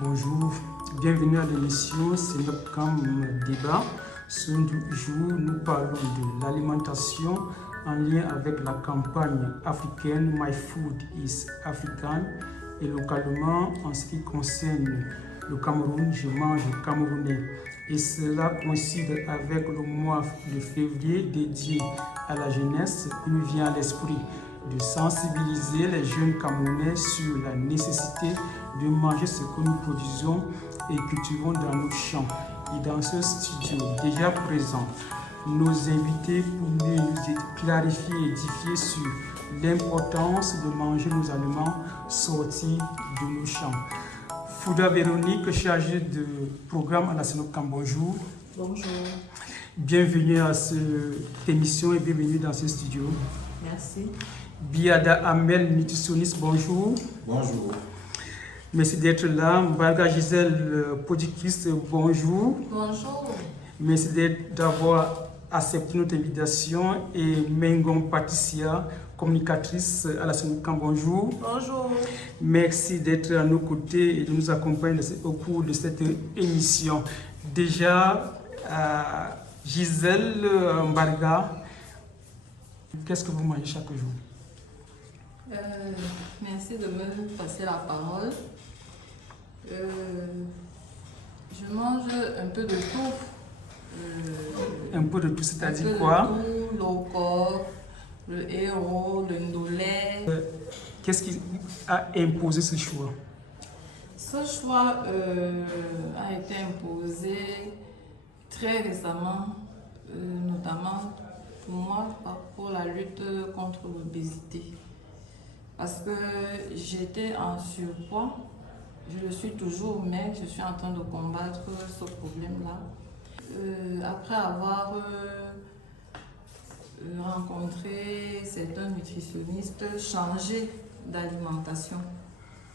Bonjour, bienvenue à l'émission Sénopcam Débat. Ce jour, nous parlons de l'alimentation en lien avec la campagne africaine My Food is African et localement en ce qui concerne le Cameroun, je mange camerounais. Et cela coïncide avec le mois de février dédié à la jeunesse. Il nous vient à l'esprit de sensibiliser les jeunes Camerounais sur la nécessité de manger ce que nous produisons et cultivons dans nos champs. Et dans ce studio déjà présent, nos invités pour mieux nous clarifier et édifier sur l'importance de manger nos aliments sortis de nos champs. Fouda Véronique, chargée de programme à la Sénopcam, bonjour. Bonjour. Bienvenue à cette émission et bienvenue dans ce studio. Merci. Biada Amel, nutritionniste, bonjour. Bonjour. Merci d'être là. Mbarga Gisèle, productrice, bonjour. Bonjour. Merci d'avoir accepté notre invitation. Et Mengon Patricia, communicatrice à la Sénopcam, bonjour. Bonjour. Merci d'être à nos côtés et de nous accompagner au cours de cette émission. Déjà, Gisèle Mbarga, qu'est-ce que vous mangez chaque jour? Merci de me passer la parole. Je mange un peu de tout. Un peu de tout, c'est-à-dire un quoi? peu de tout, l'oko, le héros, le ndolé. Qu'est-ce qui a imposé ce choix? Ce choix a été imposé très récemment, notamment pour moi, pour la lutte contre l'obésité. Parce que j'étais en surpoids, je le suis toujours, mais je suis en train de combattre ce problème-là. Après avoir rencontré certains nutritionnistes, changé d'alimentation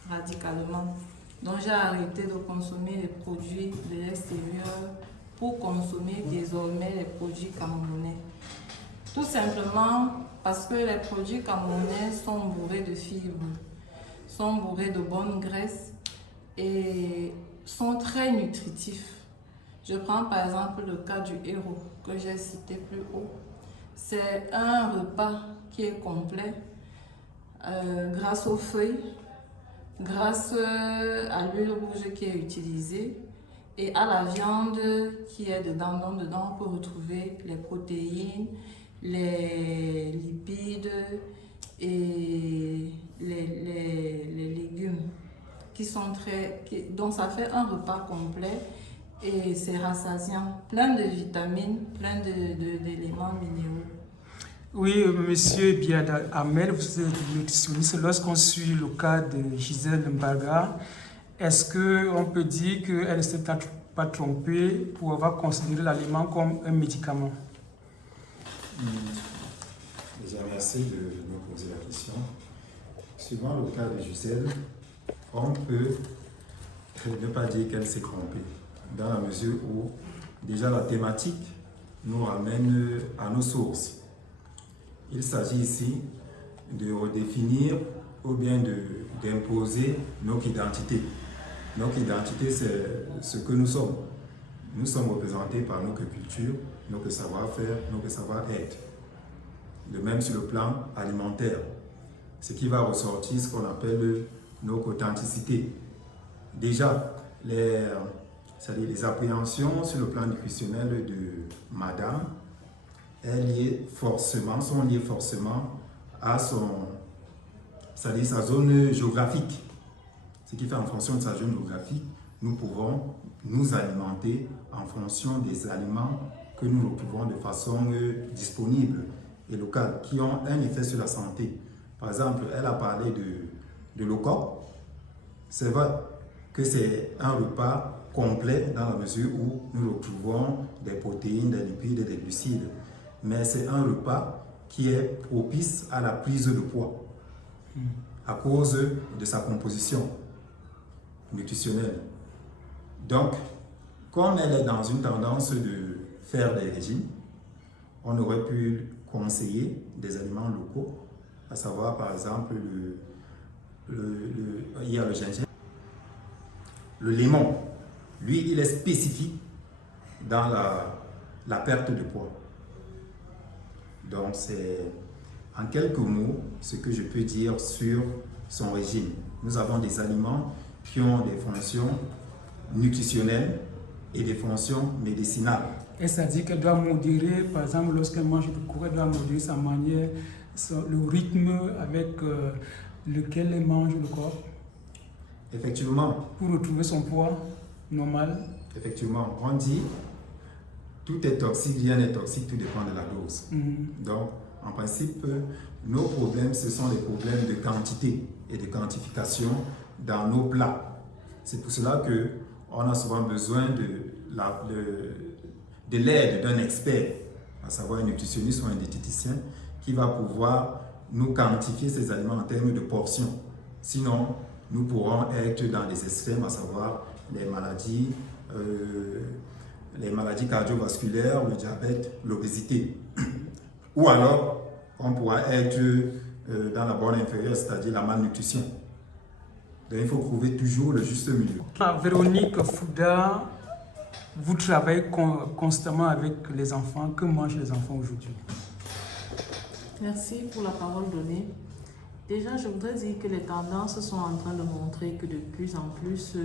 radicalement. Donc j'ai arrêté de consommer les produits de l'extérieur pour consommer désormais les produits camerounais. Tout simplement parce que les produits camerounais sont bourrés de fibres, sont bourrés de bonnes graisses et sont très nutritifs. Je prends par exemple le cas du héros que j'ai cité plus haut. C'est un repas qui est complet grâce aux feuilles, grâce à l'huile rouge qui est utilisée et à la viande qui est dedans. Donc dedans on peut retrouver les protéines, les lipides et les légumes qui sont donc ça fait un repas complet et c'est rassasiant, plein de vitamines, plein d'éléments minéraux. Oui, monsieur Biada Amel, vous êtes nutritionniste. Lorsqu'on suit le cas de Gisèle Mbarga, est-ce qu'on peut dire qu'elle ne s'est pas trompée pour avoir considéré l'aliment comme un médicament? Déjà, merci de me poser la question. Suivant le cas de Gisèle, on peut ne pas dire qu'elle s'est trompée, dans la mesure où déjà la thématique nous ramène à nos sources. Il s'agit ici de redéfinir ou bien d'imposer notre identité. Notre identité, c'est ce que nous sommes. Nous sommes représentés par notre culture, notre savoir-faire, notre savoir-être. De même sur le plan alimentaire, ce qui va ressortir, ce qu'on appelle notre authenticité. Déjà, les appréhensions sur le plan nutritionnel de madame sont liées forcément à sa zone géographique. Ce qui fait en fonction de sa zone géographique, nous pouvons nous alimenter en fonction des aliments que nous retrouvons de façon disponible et locale, qui ont un effet sur la santé. Par exemple, elle a parlé de l'OCOP. C'est vrai que c'est un repas complet dans la mesure où nous retrouvons des protéines, des lipides et des glucides. Mais c'est un repas qui est propice à la prise de poids à cause de sa composition nutritionnelle. Donc, comme elle est dans une tendance de faire des régimes, on aurait pu conseiller des aliments locaux, à savoir par exemple il y a le gingembre. Le lemon, lui, il est spécifique dans la perte de poids. Donc, c'est en quelques mots ce que je peux dire sur son régime. Nous avons des aliments qui ont des fonctions nutritionnelles et des fonctions médicinales. Et ça dit qu'elle doit modérer, par exemple, lorsqu'elle mange du courant, elle doit modérer sa manière, le rythme avec lequel elle mange le corps. Effectivement. Pour retrouver son poids normal. Effectivement, on dit tout est toxique, rien n'est toxique, tout dépend de la dose. Donc, en principe, nos problèmes, ce sont les problèmes de quantité et de quantification dans nos plats. C'est pour cela qu'on a souvent besoin de l'aide d'un expert, à savoir un nutritionniste ou un diététicien, qui va pouvoir nous quantifier ces aliments en termes de portions. Sinon, nous pourrons être dans des extrêmes, à savoir les maladies cardiovasculaires, le diabète, l'obésité. Ou alors, on pourra être dans la borne inférieure, c'est-à-dire la malnutrition. Donc, il faut trouver toujours le juste milieu. Véronique Fouda, vous travaillez constamment avec les enfants. Que mangent les enfants aujourd'hui? Merci pour la parole donnée. Déjà, je voudrais dire que les tendances sont en train de montrer que de plus en plus,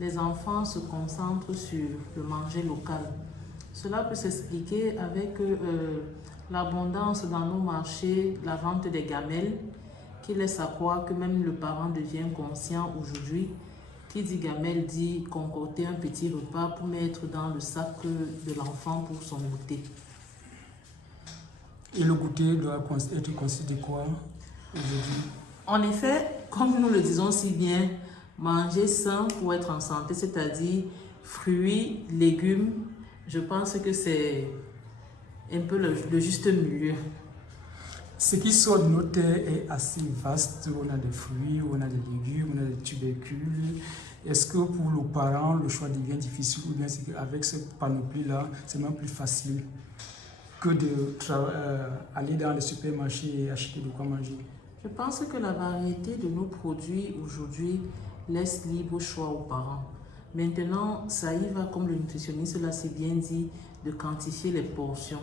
les enfants se concentrent sur le manger local. Cela peut s'expliquer avec l'abondance dans nos marchés, la vente des gamelles, qui laisse à croire que même le parent devient conscient aujourd'hui. Qui dit gamelle dit concocter un petit repas pour mettre dans le sac de l'enfant pour son goûter. Et le goûter doit être considéré quoi aujourd'hui? En effet, comme nous le disons si bien, manger sain pour être en santé, c'est-à-dire fruits, légumes, je pense que c'est un peu le juste milieu. Ce qui sort de nos terres est assez vaste. On a des fruits, on a des légumes, on a des tubercules. Est-ce que pour nos parents, le choix devient difficile ou bien c'est qu'avec cette panoplie-là, c'est même plus facile que d'aller dans les supermarchés et acheter de quoi manger? Je pense que la variété de nos produits aujourd'hui laisse libre choix aux parents. Maintenant, ça y va, comme le nutritionniste l'a si bien dit, de quantifier les portions.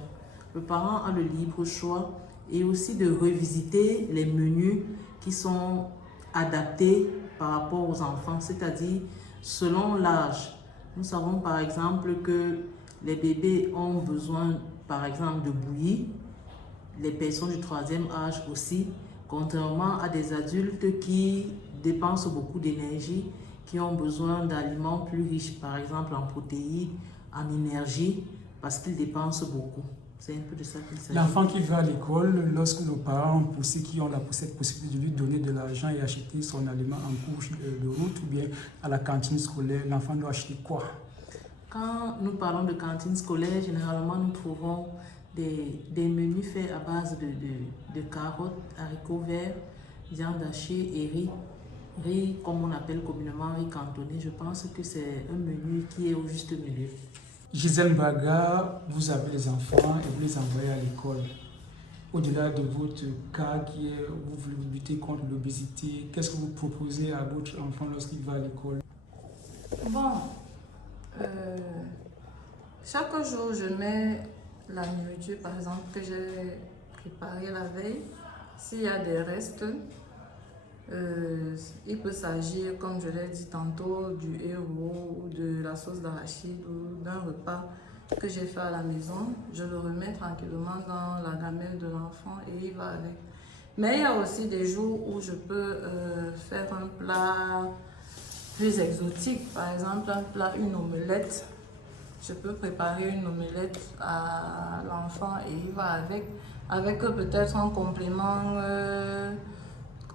Le parent a le libre choix et aussi de revisiter les menus qui sont adaptés par rapport aux enfants, c'est-à-dire selon l'âge. Nous savons par exemple que les bébés ont besoin par exemple de bouillie, les personnes du 3e âge aussi, contrairement à des adultes qui dépensent beaucoup d'énergie, qui ont besoin d'aliments plus riches, par exemple en protéines, en énergie, parce qu'ils dépensent beaucoup. C'est un peu de ça qu'il s'agit. L'enfant qui va à l'école, lorsque nos parents ont poussé, qui ont cette possibilité de lui donner de l'argent et acheter son aliment en cours de route ou bien à la cantine scolaire, l'enfant doit acheter quoi? Quand nous parlons de cantine scolaire, généralement nous trouvons des menus faits à base de carottes, haricots verts, viande hachée et riz. Riz, comme on appelle communément riz cantonné, je pense que c'est un menu qui est au juste milieu. Gisèle Mbaga, vous avez les enfants et vous les envoyez à l'école. Au-delà de votre cas qui est vous voulez lutter contre l'obésité, qu'est-ce que vous proposez à votre enfant lorsqu'il va à l'école? Bon, chaque jour je mets la nourriture par exemple que j'ai préparée la veille. S'il y a des restes, il peut s'agir, comme je l'ai dit tantôt, du héros ou de la sauce d'arachide ou d'un repas que j'ai fait à la maison. Je le remets tranquillement dans la gamelle de l'enfant et il va avec. Mais il y a aussi des jours où je peux faire un plat plus exotique, par exemple un plat, une omelette. Je peux préparer une omelette à l'enfant et il va avec peut-être un complément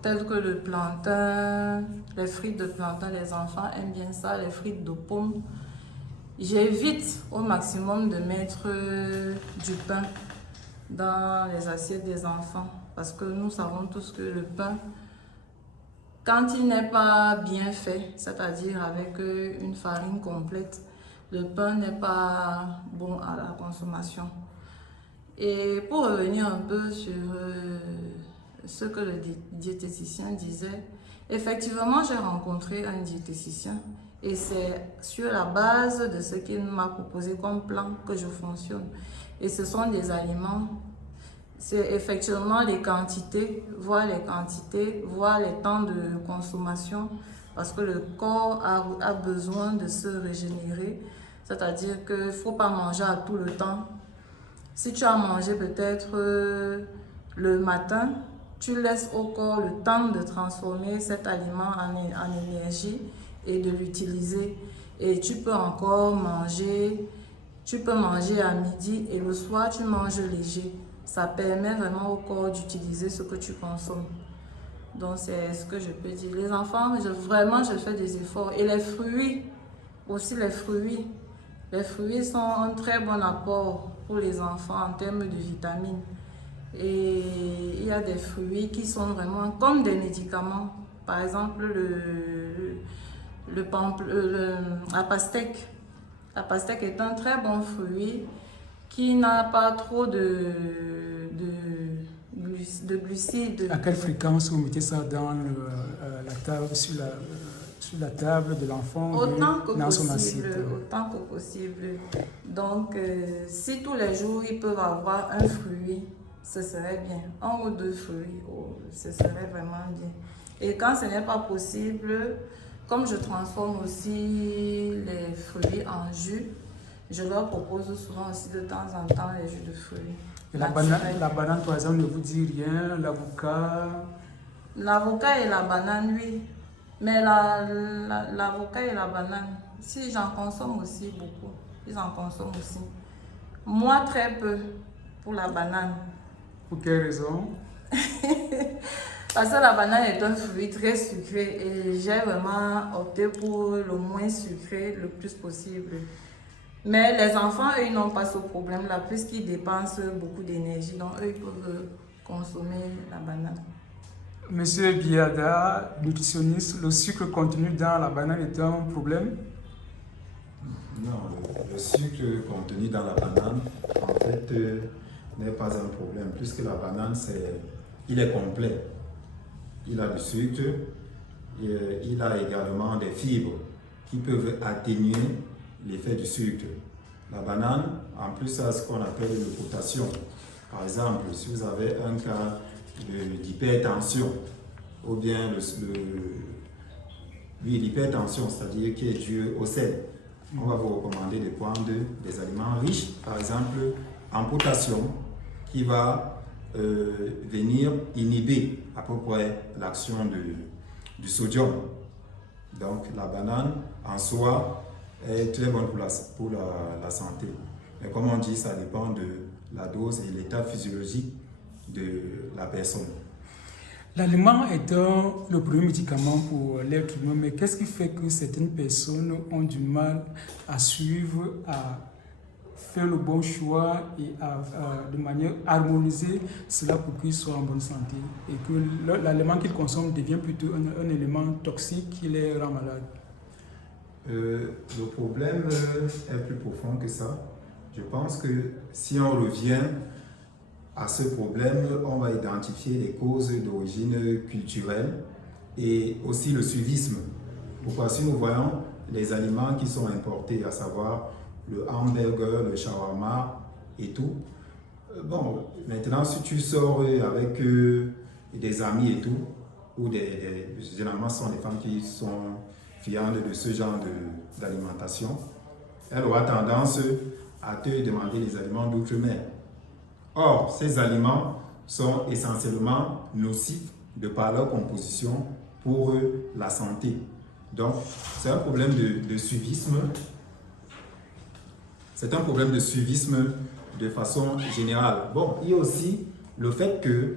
tel que le plantain, les frites de plantain. Les enfants aiment bien ça, les frites de pommes. J'évite au maximum de mettre du pain dans les assiettes des enfants parce que nous savons tous que le pain, quand il n'est pas bien fait, c'est-à-dire avec une farine complète, le pain n'est pas bon à la consommation. Et pour revenir un peu sur ce que le diététicien disait, Effectivement, j'ai rencontré un diététicien et c'est sur la base de ce qu'il m'a proposé comme plan que je fonctionne. Et ce sont des aliments, c'est effectivement les quantités, voir les temps de consommation, parce que le corps a besoin de se régénérer, c'est-à-dire qu'il ne faut pas manger à tout le temps. Si tu as mangé peut-être le matin, tu laisses au corps le temps de transformer cet aliment en énergie et de l'utiliser. Et tu peux encore manger, à midi et le soir tu manges léger. Ça permet vraiment au corps d'utiliser ce que tu consommes. Donc c'est ce que je peux dire. Les enfants, vraiment je fais des efforts. Et les fruits, aussi les fruits. Les fruits sont un très bon apport pour les enfants en termes de vitamines. Et il y a des fruits qui sont vraiment comme des médicaments. Par exemple, la pastèque. La pastèque est un très bon fruit qui n'a pas trop de glucides. À quelle fréquence vous mettez ça dans la table, sur la table de l'enfant? Autant que dans son possible, assiette. autant que possible. Donc, si tous les jours ils peuvent avoir un fruit, ce serait bien. Un ou deux fruits, ce serait vraiment bien. Et quand ce n'est pas possible, comme je transforme aussi les fruits en jus, je leur propose souvent aussi de temps en temps les jus de fruits. Et la banane, par exemple, ne vous dit rien, l'avocat? L'avocat et la banane, oui. Mais l'avocat et la banane, si j'en consomme aussi beaucoup, ils en consomment aussi. Moi, très peu pour la banane. Pour quelle raison? Parce que la banane est un fruit très sucré et j'ai vraiment opté pour le moins sucré le plus possible. Mais les enfants, eux, ils n'ont pas ce problème-là puisqu'ils dépensent beaucoup d'énergie. Donc, eux, ils peuvent consommer la banane. Monsieur Biada, nutritionniste, le sucre contenu dans la banane est un problème? Non, le sucre contenu dans la banane, en fait, n'est pas un problème, puisque la banane, il est complet. Il a du sucre, il a également des fibres qui peuvent atténuer l'effet du sucre. La banane, en plus, a ce qu'on appelle le potassium. Par exemple, si vous avez un cas d'hypertension, ou bien l'hypertension, c'est-à-dire qui est due au sel, on va vous recommander de prendre des aliments riches, par exemple, en potassium, qui va venir inhiber à peu près l'action du sodium. Donc la banane en soi est très bonne pour la santé. Mais comme on dit, ça dépend de la dose et l'état physiologique de la personne. L'aliment est le premier médicament pour l'être humain, mais qu'est-ce qui fait que certaines personnes ont du mal à suivre, à faire le bon choix et de manière harmonisée cela pour qu'ils soient en bonne santé et que l'aliment qu'ils consomment devient plutôt un élément toxique qui les rend malades? Le problème est plus profond que ça. Je pense que si on revient à ce problème, on va identifier les causes d'origine culturelle et aussi le suivisme. Pourquoi? Si nous voyons les aliments qui sont importés, à savoir le hamburger, le shawarma et tout, bon, maintenant si tu sors avec des amis et tout, ou généralement ce sont des femmes qui sont friandes de ce genre d'alimentation, elle aura tendance à te demander les aliments d'outre-mer. Or, ces aliments sont essentiellement nocifs de par leur composition pour la santé. Donc, c'est un problème de suivisme. C'est un problème de suivisme de façon générale. Bon, il y a aussi le fait que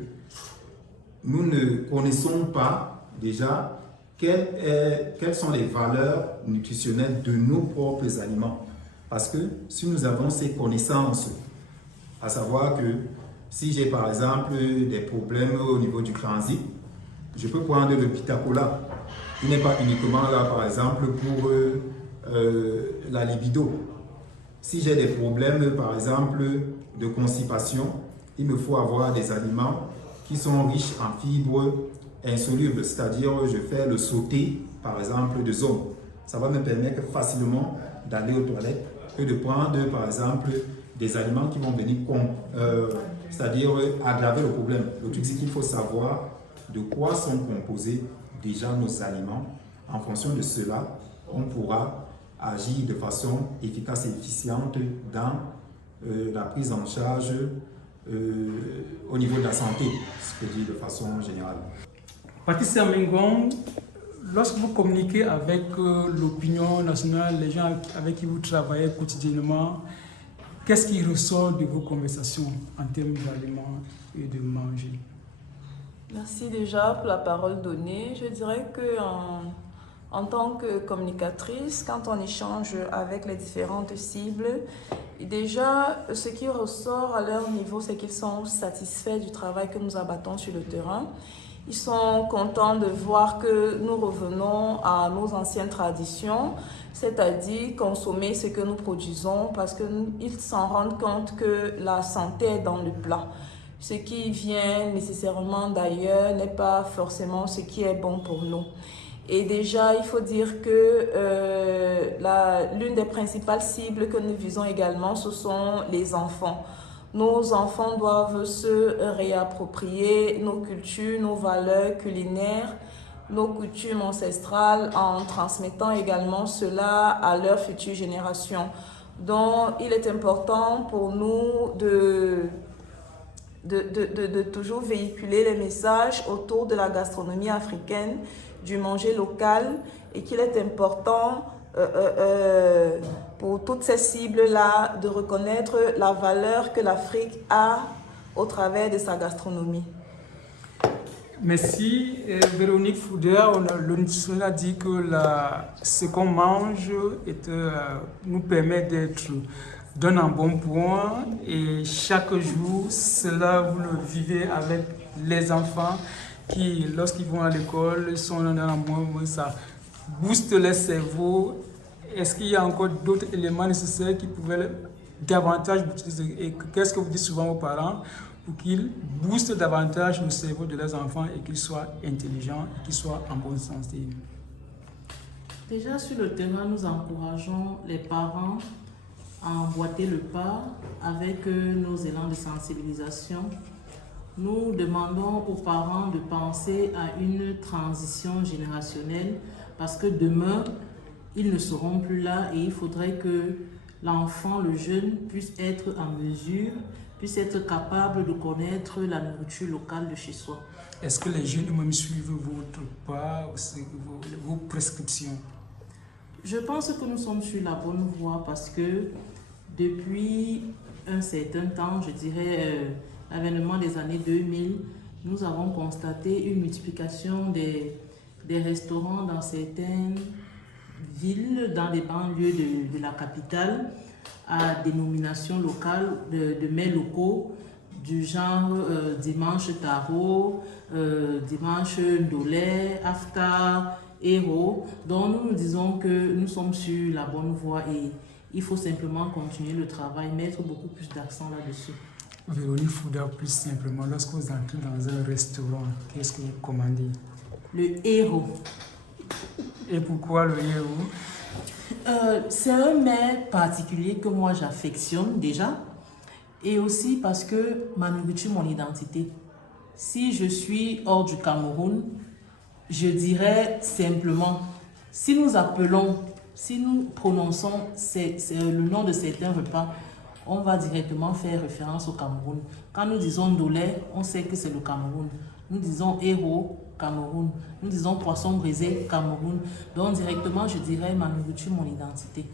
nous ne connaissons pas déjà quelles sont les valeurs nutritionnelles de nos propres aliments. Parce que si nous avons ces connaissances, à savoir que si j'ai par exemple des problèmes au niveau du transit, je peux prendre le pitacola. Il n'est pas uniquement là par exemple pour la libido. Si j'ai des problèmes par exemple de constipation, il me faut avoir des aliments qui sont riches en fibres insoluble, c'est-à-dire je fais le sauté, par exemple, de zone. Ça va me permettre facilement d'aller aux toilettes que de prendre, par exemple, des aliments qui vont venir c'est-à-dire aggraver le problème. Le truc, c'est qu'il faut savoir de quoi sont composés déjà nos aliments. En fonction de cela, on pourra agir de façon efficace et efficiente dans la prise en charge au niveau de la santé, ce que je dis de façon générale. Patricia Mengon, lorsque vous communiquez avec l'opinion nationale, les gens avec qui vous travaillez quotidiennement, qu'est-ce qui ressort de vos conversations en termes d'aliments et de manger? Merci déjà pour la parole donnée. Je dirais que en tant que communicatrice, quand on échange avec les différentes cibles, déjà, ce qui ressort à leur niveau, c'est qu'ils sont satisfaits du travail que nous abattons sur le terrain. Ils sont contents de voir que nous revenons à nos anciennes traditions, c'est-à-dire consommer ce que nous produisons parce qu'ils s'en rendent compte que la santé est dans le plat. Ce qui vient nécessairement d'ailleurs n'est pas forcément ce qui est bon pour nous. Et déjà, il faut dire que l'une des principales cibles que nous visons également, ce sont les enfants. Nos enfants doivent se réapproprier nos cultures, nos valeurs culinaires, nos coutumes ancestrales en transmettant également cela à leurs futures générations. Donc, il est important pour nous de toujours véhiculer les messages autour de la gastronomie africaine, du manger local, et qu'il est important pour toutes ces cibles-là de reconnaître la valeur que l'Afrique a au travers de sa gastronomie. Merci. Véronique Fouder, l'ONU a dit que ce qu'on mange nous permet d'être d'un bon point et chaque jour, cela vous le vivez avec les enfants qui, lorsqu'ils vont à l'école, sont dans un bon, ça booste les cerveaux. Est-ce qu'il y a encore d'autres éléments nécessaires qui pouvaient davantage utiliser? Et qu'est-ce que vous dites souvent aux parents pour qu'ils boostent davantage le cerveau de leurs enfants et qu'ils soient intelligents et qu'ils soient en bonne santé? Déjà sur le terrain, nous encourageons les parents à emboîter le pas avec nos élans de sensibilisation. Nous demandons aux parents de penser à une transition générationnelle parce que demain, ils ne seront plus là et il faudrait que l'enfant, le jeune, puisse être en mesure, puisse être capable de connaître la nourriture locale de chez soi. Est-ce que les jeunes eux-mêmes suivent votre pas, vos prescriptions? Je pense que nous sommes sur la bonne voie parce que depuis un certain temps, je dirais l'avènement des années 2000, nous avons constaté une multiplication des restaurants dans certaines villes, dans les banlieues de la capitale, à dénomination locale de mets locaux, du genre dimanche taro, dimanche ndolé, aftar, héros. Donc nous disons que nous sommes sur la bonne voie et il faut simplement continuer le travail, mettre beaucoup plus d'accent là-dessus. Véronique Fouder, plus simplement, lorsque vous entrez dans un restaurant, qu'est-ce que vous commandez? Le héros. Et pourquoi le héros? C'est un mets particulier que moi j'affectionne déjà et aussi parce que ma nourriture, mon identité. Si je suis hors du Cameroun, je dirais simplement, si nous prononçons le nom de certains repas, on va directement faire référence au Cameroun. Quand nous disons ndolé, on sait que c'est le Cameroun. Nous disons héros, Cameroun. Nous disons poisson brisé, Cameroun. Donc directement, je dirais ma nourriture, mon identité.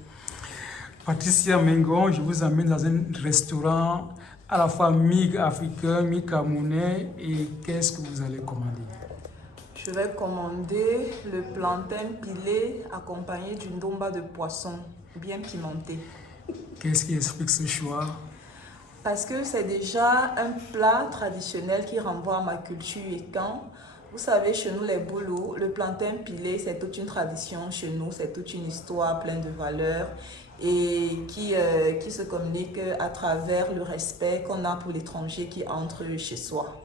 Patricia Mengon, je vous amène dans un restaurant à la fois mi-africain, mi-camerounais. Et qu'est-ce que vous allez commander? Je vais commander le plantain pilé accompagné d'une domba de poisson bien pimentée. Qu'est-ce qui explique ce choix? Parce que c'est déjà un plat traditionnel qui renvoie à ma culture écan. Vous savez, chez nous, les boulots, le plantain pilé, c'est toute une tradition chez nous, c'est toute une histoire pleine de valeurs et qui se communique à travers le respect qu'on a pour l'étranger qui entre chez soi.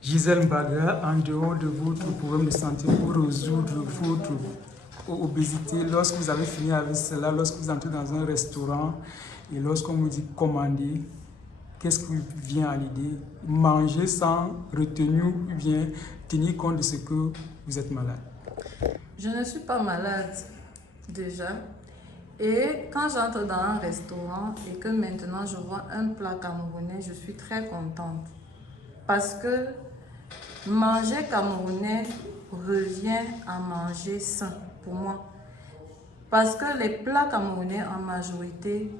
Gisèle Mbaga, en dehors de votre problème de santé, pour résoudre votre obésité, lorsque vous avez fini avec cela, lorsque vous entrez dans un restaurant et lorsqu'on vous dit commander, qu'est-ce qui vous vient à l'idée? Manger sans retenue ou bien tenir compte de ce que vous êtes malade? Je ne suis pas malade déjà. Et quand j'entre dans un restaurant et que maintenant je vois un plat camerounais, je suis très contente. Parce que manger camerounais revient à manger sain pour moi. Parce que les plats camerounais en majorité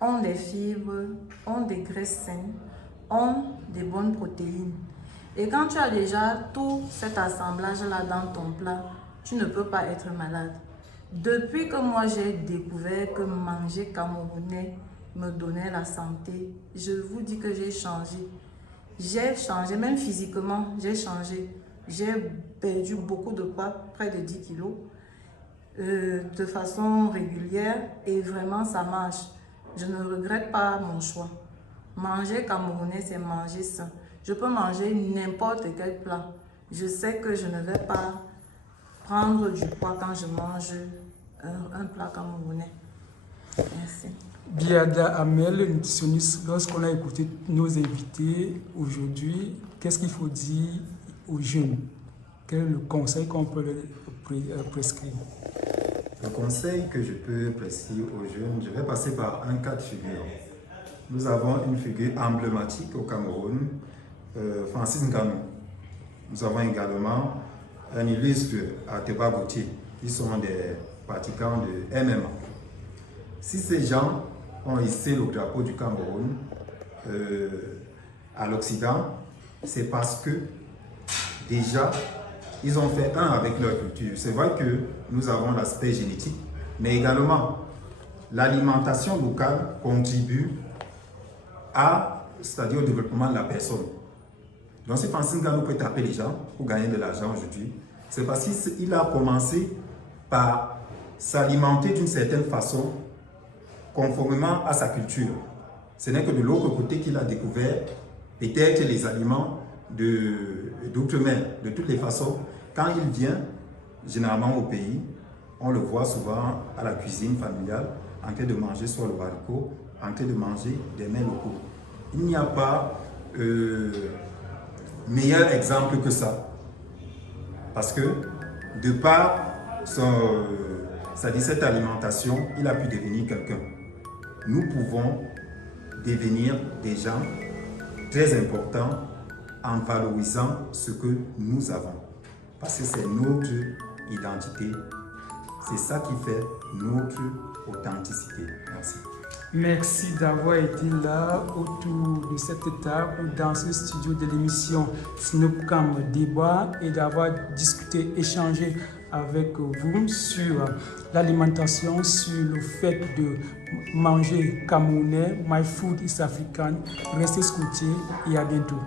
ont des fibres, ont des graisses saines, ont des bonnes protéines. Et quand tu as déjà tout cet assemblage-là dans ton plat, tu ne peux pas être malade. Depuis que moi j'ai découvert que manger camerounais me donnait la santé, je vous dis que j'ai changé. J'ai changé, même physiquement, j'ai changé. J'ai perdu beaucoup de poids, près de 10 kilos, de façon régulière et vraiment ça marche. Je ne regrette pas mon choix. Manger camerounais, c'est manger sain. Je peux manger n'importe quel plat. Je sais que je ne vais pas prendre du poids quand je mange un plat camerounais. Merci. Biada Amel, nutritionniste, lorsqu'on a écouté nos invités aujourd'hui, qu'est-ce qu'il faut dire aux jeunes? Quel est le conseil qu'on peut leur prescrire? Le conseil que je peux prescrire aux jeunes, je vais passer par un cas de figure. Nous avons une figure emblématique au Cameroun, Francis Ngannou. Nous avons également un illustre Ateba Gauthier, qui sont des pratiquants de MMA. Si ces gens ont hissé le drapeau du Cameroun à l'Occident, c'est parce que déjà, ils ont fait un avec leur culture. C'est vrai que nous avons l'aspect génétique, mais également l'alimentation locale contribue c'est-à-dire au développement de la personne. Donc si Francis Ngannou peut taper les gens pour gagner de l'argent aujourd'hui, c'est parce qu'il a commencé par s'alimenter d'une certaine façon conformément à sa culture. Ce n'est que de l'autre côté qu'il a découvert peut-être les aliments d'outre-mer. De toutes les façons, quand il vient, généralement au pays, on le voit souvent à la cuisine familiale, en train de manger soit le haricot, en train de manger des mets locaux. Il n'y a pas meilleur exemple que ça. Parce que de par cette alimentation, il a pu devenir quelqu'un. Nous pouvons devenir des gens très importants en valorisant ce que nous avons. Parce que c'est notre identité. C'est ça qui fait notre authenticité. Merci. Merci d'avoir été là autour de cette table dans ce studio de l'émission Snopcam Débat et d'avoir discuté, échangé avec vous sur l'alimentation, sur le fait de manger camerounais. My food is African. Restez scotchés et à bientôt.